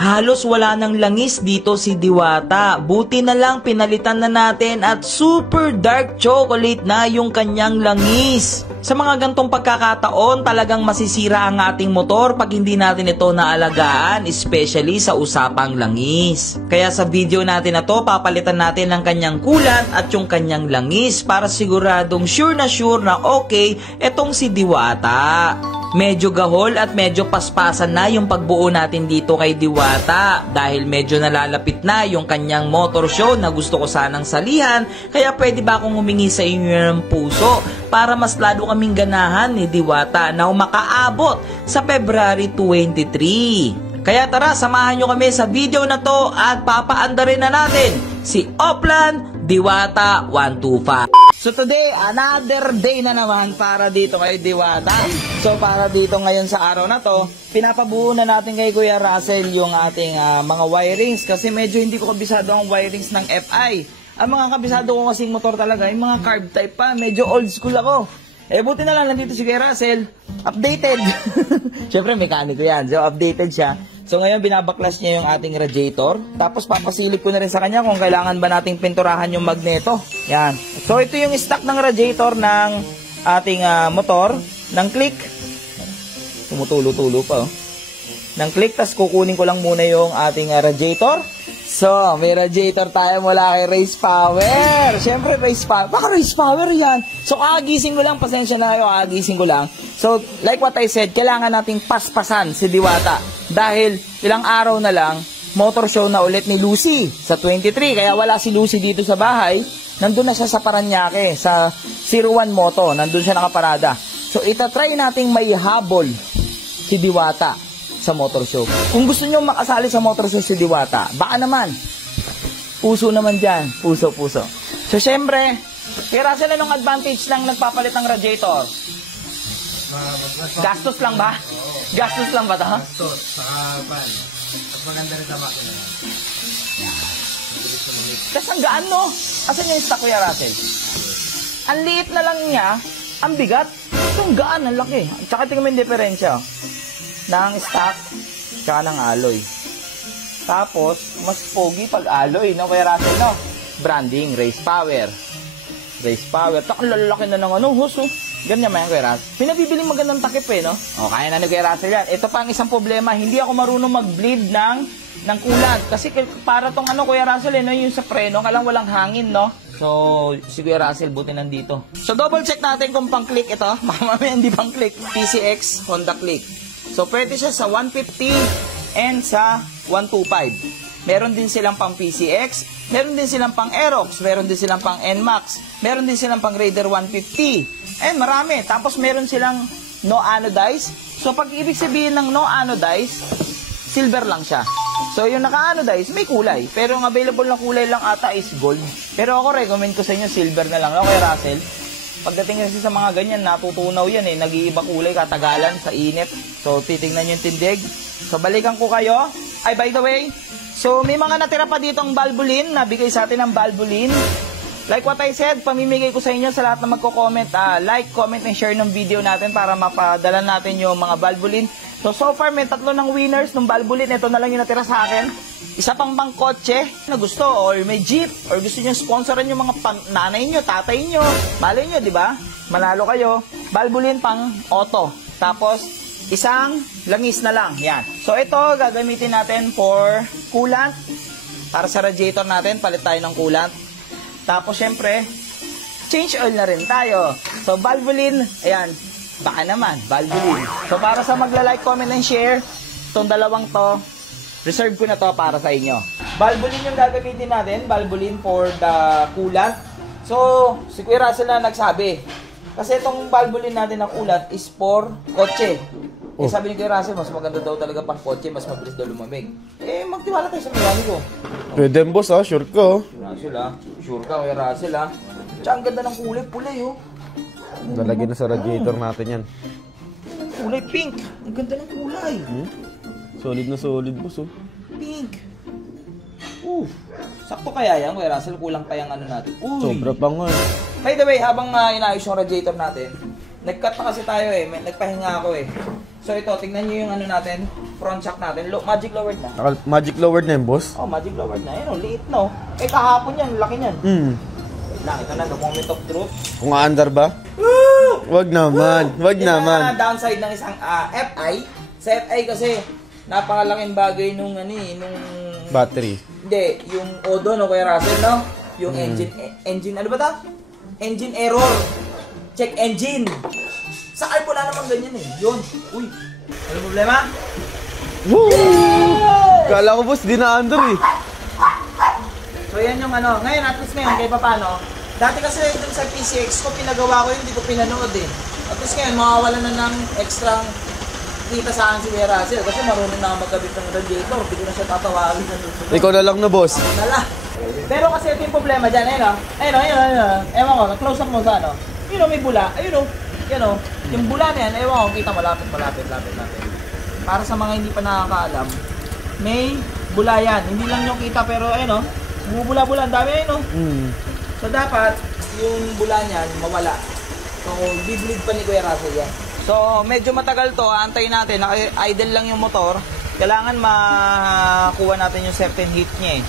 Halos wala nang langis dito si Diwata. Buti na lang pinalitan na natin at super dark chocolate na yung kanyang langis. Sa mga gantong pagkakataon, talagang masisira ang ating motor pag hindi natin ito naalagaan, especially sa usapang langis. Kaya sa video natin na to, papalitan natin ng kanyang coolant at yung kanyang langis para siguradong sure na okay etong si Diwata. Medyo gahol at medyo paspasan na yung pagbuo natin dito kay Diwata dahil medyo nalalapit na yung kanyang motor show na gusto ko sanang salihan, kaya pwede ba akong humingi sa inyo ng puso para mas lalo kaming ganahan ni Diwata na makaabot sa February 23. Kaya tara, samahan nyo kami sa video na to at papaandarin na natin si Oplan Diwata 125. So today, another day na naman para dito kay Diwata. So para dito ngayon sa araw na to, pinapabuo na natin kay Kuya Russell yung ating mga wirings kasi medyo hindi ko kabisado ang wirings ng FI. Ang mga kabisado ko kasing motor talaga, yung mga carb type pa, medyo old school ako. Eh buti na lang nandito si Kuya Russell, updated. Siyempre mekaniko yan, so updated siya. So ngayon binabaklas niya yung ating radiator. Tapos papasilip ko na rin sa kanya kung kailangan ba nating pinturahan yung magneto. Yan. So ito yung stock ng radiator ng ating motor. Ng click. Tumutulo-tulo pa oh. Ng click. Tapos kukunin ko lang muna yung ating radiator. So may radiator tayo mula kay Race Power. Siyempre Race Power. Baka Race Power yan. So kakagising ko lang. Pasensya na kayo. Kakagising ko lang. So like what I said, kailangan nating paspasan si Diwata. Dahil ilang araw na lang, motor show na ulit ni Lucy sa 23. Kaya wala si Lucy dito sa bahay. Nandun na siya sa Paranaque, sa 01 Moto. Nandun siya nakaparada. So itatry nating may habol si Diwata sa motor show. Kung gusto nyo makasali sa motor show si Diwata, baka naman. Puso naman dyan. Puso. So syempre, kaya sila nung advantage ng nagpapalit ng radiator. Gastos lang ba? Gastos lang ba ito? Gastos, saka pan. At maganda rin sa makina. Yan. Kasi ang gaan no? Asan yung stock Kuya Russell? Ang liit na lang niya, ang bigat. Itong gaan, ang laki. Tsaka tingnan mo yung diferensya. Ng stock, tsaka ng alloy. Tapos, mas pogi pag alloy, no Kuya Russell, no? Branding, Race Power. Race Power. Taka, lalaki na ng ano, huso. Ganyan man yan, Kuya Russell. Pinabibiling magandang takip eh, no? O, kaya na ni Kuya Russell yan. Ito pa ang isang problema, hindi ako marunong mag-bleed ng coolant. Kasi para tong ano, Kuya Russell, eh, no? Yung sa preno, kalang walang hangin, no? So, si Kuya Russell, buti nandito. So, double check natin kung pang-click ito. Mamaya hindi pang-click. PCX, Honda Click. So, pwede siya sa 150 and sa 125. Meron din silang pang PCX, meron din silang pang Aerox, meron din silang pang NMAX, meron din silang pang Raider 150. Marami. Tapos meron silang no anodize. So pag ibig sabihin ng no anodize, silver lang siya. So yung naka-anodize, may kulay. Pero ang available na kulay lang ata is gold. Pero ako recommend ko sa inyo silver na lang. Okay, Russell? Pagdating kasi sa mga ganyan, natutunaw yan eh. Nag-iiba kulay, katagalan, sa init. So titingnan nyo yung tindig. So balikan ko kayo. Ay, by the way, so may mga natira pa dito ang Valvoline. Nabigay sa atin ang Valvoline. Like what I said, pamimigay ko sa inyo sa lahat na magko-comment. Like, comment, and share ng video natin para mapadala natin yung mga Valvoline. So far, may 3 ng winners ng Valvoline. Ito na lang yung natira sa akin. Isa pang kotse na gusto, or may jeep, or gusto nyo sponsoran yung mga nanay nyo, tatay nyo. Malay nyo, di ba? Manalo kayo. Valvoline pang auto. Tapos, isang langis na lang. Yan. So ito, gagamitin natin for coolant. Para sa radiator natin, palit tayo ng coolant. Tapos, syempre, change oil na rin tayo. So, Valvoline, ayan, baka naman, Valvoline. So, para sa magla-like, comment, and share, itong dalawang to, reserve ko na to para sa inyo. Valvoline yung gagamitin natin, Valvoline for the coolant. So, si Kuya Russell na nagsabi. Kasi itong Valvoline natin na coolant is for kotse. Eh, sabi ni Kuya Russell, mas maganda daw talaga pang kotse, mas mabilis daw lumamig. Eh, magtiwala tayo sa mekaniko. Pwede boss sure ko. Russell sure ka Kuya Russell Tsaka ang ganda ng kulay, pulay Lalagyan na sa radiator natin yan. Kulay pink, ang ganda ng kulay. Solid na solid boss Pink. Sakto kaya yan Kuya Russell, kulang pa yung ano natin. Sobra pa nga. By the way, habang inaayos yung radiator natin, nag-cut na kasi tayo nagpahinga ako So ito, tingnan nyo yung ano natin, front shock natin. Magic lowered na. Magic lowered na yung boss. Oh, magic lowered na. Ayun, liit no. Eh, kahapon yan, laki niyan. Wait lang, ito na, the moment of truth. Kung aandar ba? Wag naman. Wag naman. Downside ng isang FI. Sa FI kasi, napakalaking bagay nung Battery. Hindi, yung Odo, no, Kuya Russell, no? Yung engine, ano ba ta? Engine error. Check engine. Sa ARB wala namang ganyan eh. Yun. Uy, ano problema? Woo! Kala ko boss, di na andar eh. So yan yung ano, ngayon at least ngayon, kahit paano, dati kasi dun sa PCX ko, pinagawa ko yun, hindi ko pinanood eh. At least ngayon, mawawala na ng extra kita sa akin si Kuya Russell kasi marunong na magkabit ng radiator, hindi ko na siya tatawagin. Ikaw na lang na boss. Nala. Pero kasi ito yung problema dyan, ayun o. Ewan ko, close up mo sa ano. Yun o, may bula. Ayun o. Yan o. Yung bula na yan, ewan ko, kita malapit. Para sa mga hindi pa nakakaalam, may bula yan. Hindi lang yung kita pero ayun o. Bumubula-bula, ang dami ayun o. So dapat, yung bula niyan, mawala. So, bibleed pa ni Kuya Russell yan. So, medyo matagal to. Antayin natin. Idle lang yung motor. Kailangan makuha natin yung certain heat niya eh.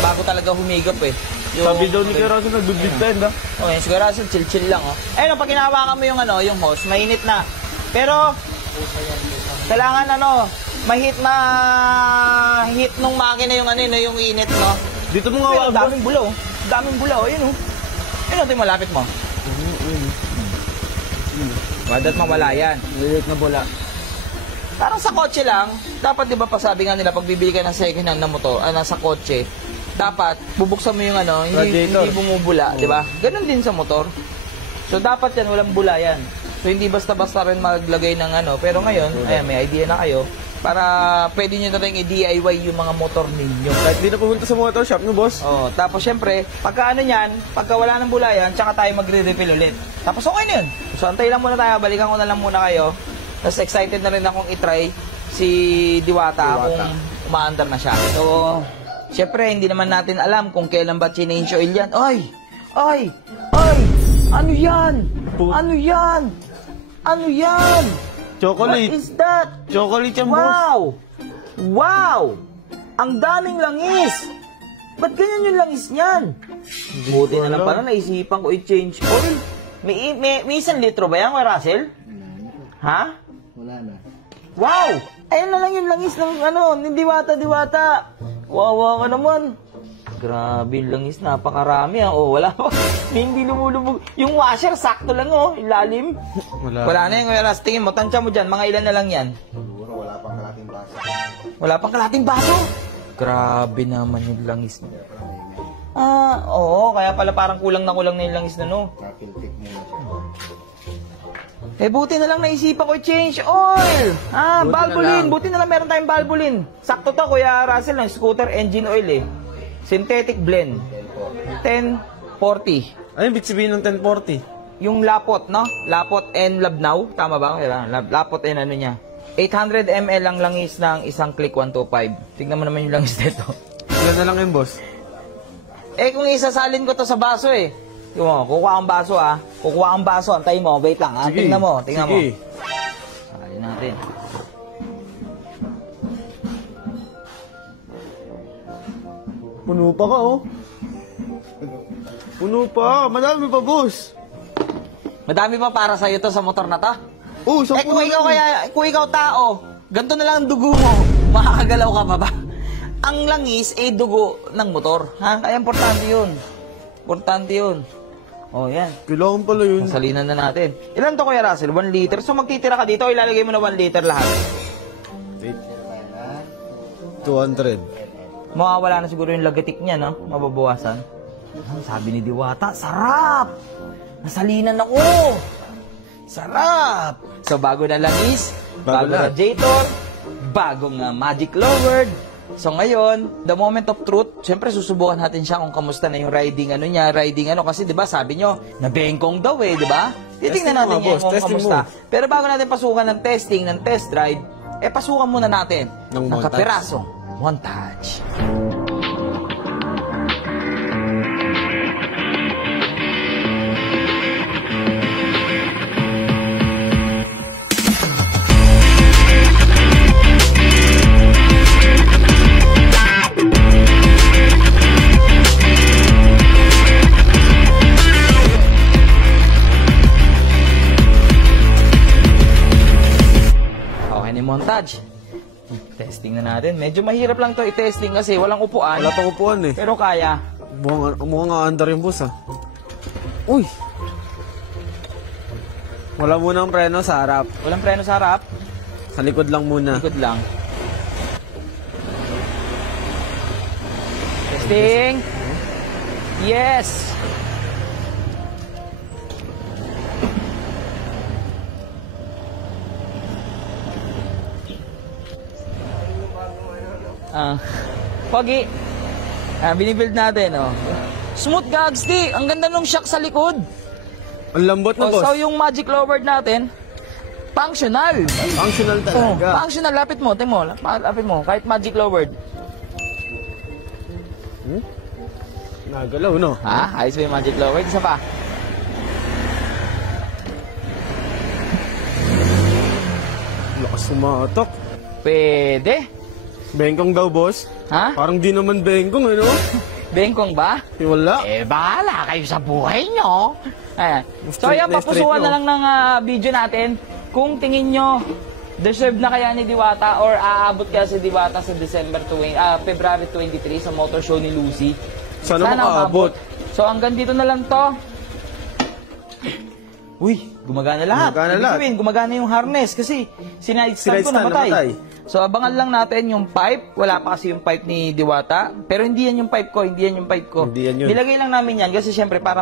Bago talaga humigop eh. Yung, Sabi daw ni Kuya Russell, nagbibig pa yun ba? Okay, si Kuya Russell, chill lang oh. Ayun, pag hinahawakan mo yung yung hose, mainit na. Pero, kailangan mahit nung makina yung yung init, no? Dito mo nga wag. Daming bulaw. Daming bulaw, ayun oh. Ayun, ito yung malapit mo. Wadat mawala yan. Lilit na bula. Parang sa kotse lang, dapat di ba pasabi nga nila pag bibili ka ng second hand na motor, sa kotse, dapat bubuksan mo yung hindi bumubula, di ba? Ganon din sa motor. So dapat yan, walang bula yan. So hindi basta-basta rin maglagay ng pero ngayon, ayan, may idea na kayo, para pwede nyo na rin i-DIY yung mga motor ninyo. Kahit di na pumunta sa motor shop no boss? Oh, tapos syempre, pagka pagka wala ng bula yan, tsaka tayo magre-refill ulit. Tapos okay na yun. So antay lang muna tayo, balikan ko na lang muna kayo. Tapos excited na rin akong itry si Diwata kung umaandar na siya. So, syempre, hindi naman natin alam kung kailan ba change oil yan. Ay! Ano yan? Ano yan? Chocolate. What is that? Chocolate yan boss. Wow! Ang daming langis! Ba't ganyan yung langis niyan? Buti na lang pala, naisipan ko i-change oil. May 1 litro ba yan, Russell? Ha? Wala na. Wow! Ayun na lang yung langis ng ng Diwata. Wawa ka naman. Grabe yung langis, napakarami Oh, wala pa. Hindi lumulubog. Yung washer, sakto lang ilalim. Wala na yung Russ. Tingin mo, tansya mo dyan, mga ilan na lang yan? Siguro wala pang kalating baso. Wala pang kalating baso? Grabe naman yung langis niya. Oo, kaya pala parang kulang na yung langis na Napiltik muna siya. Buti na lang naisipan ko i-change oil. Valvoline. Buti na lang meron tayong Valvoline. Sakto to, Kuya Russell, ng scooter engine oil Synthetic blend. 1040. Ano yung big sabihin ng 1040? Yung lapot, no? Lapot and labnaw. Tama ba? Lapot and niya. 800 ml ang langis ng isang click 125. Tingnan mo naman yung langis nito. Ilan na lang yun, boss? Kung isasalin ko to sa baso Yung kukuha ang baso Kukuha ang baso. Antayin mo. Wait lang Sige. Tingnan mo. Sige. Salin natin. Puno pa ka Puno pa. Madami pa, boss. Madami pa para sa'yo to sa motor na to? Sa Kung ikaw tao, ganito na lang ang dugo mo, makakagalaw ka pa ba? Ang langis dugo ng motor. Kaya importante yun. Yan. Kailangan pala yun. Salinan na natin. Ilan to, Kuya Russell? 1 liter. So magtitira ka dito, ilalagay mo na 1 liter lahat. 200. Mawawala na siguro yung lagatik niya, no? Mababawasan. Sabi ni Diwata, sarap! Nasalinan ako! Sarap! So bago na langis, bago radiator, bagong magic lowered. So ngayon, the moment of truth, siyempre susubukan natin siya kung kamusta na yung riding kasi 'di ba sabi nyo, nabengkong daw 'di ba? Titingnan natin yan kung kamusta. Pero bago natin pasukan ng testing, ng test drive, pasukan muna natin ng kapirasong montage. Tingnan natin. Medyo mahirap lang to i-testing kasi walang upuan. Wala pang upuan eh. Pero kaya. Mukhang aandar yung bus ah. Uy! Wala muna ang preno sa harap. Walang preno sa harap. Sa likod lang muna. Likod lang. Testing. Yes. Pogi. Binibuild natin, oh. Smooth gags, di. Ang ganda nung shock sa likod. Ang lambot na, Oh, boss. so yung magic lower natin, functional. Functional Oh, talaga. functional. Lapit mo, tingin mo. Lapit mo. Kahit magic lowered. Nagalaw, no? Ha? Ayos ba yung magic lowered? Isa pa. Lakas sumatok. Pwede. Bengkong daw, boss. Ha? Parang di naman bengkong, ano? Bengkong ba? Wala. Bahala kayo sa buhay nyo. Ayan. So, Straight ayan, na papusuan straight, na lang ng video natin. Kung tingin nyo, deserve na kaya ni Diwata or aabot kaya si Diwata sa February 23 sa motor show ni Lucy. Sana makaabot. So, hanggang dito na lang to. Uy, gumagana lahat. Gumagana Ibig lahat. sabihin, gumagana yung harness kasi sinide-stand ko Sinide-stand, namatay. namatay. So, abangan lang natin yung pipe. Wala pa kasi yung pipe ni Diwata. Pero hindi yan yung pipe ko, hindi yan yung pipe ko. Hindi yan yun. Nilagay lang namin yan kasi syempre para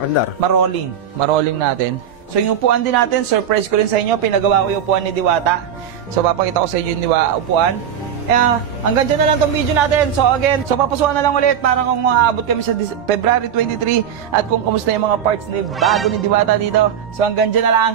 Andar. marolling natin. So, yung upuan din natin, surprise ko rin sa inyo. Pinagawa ko yung upuan ni Diwata. So, papakita ko sa inyo yung upuan. Hanggang dyan na lang tong video natin. So, again, papusuan na lang ulit para kung maaabot kami sa February 23 at kung kamusta yung mga parts na bago ni Diwata dito. So, hanggang dyan na lang.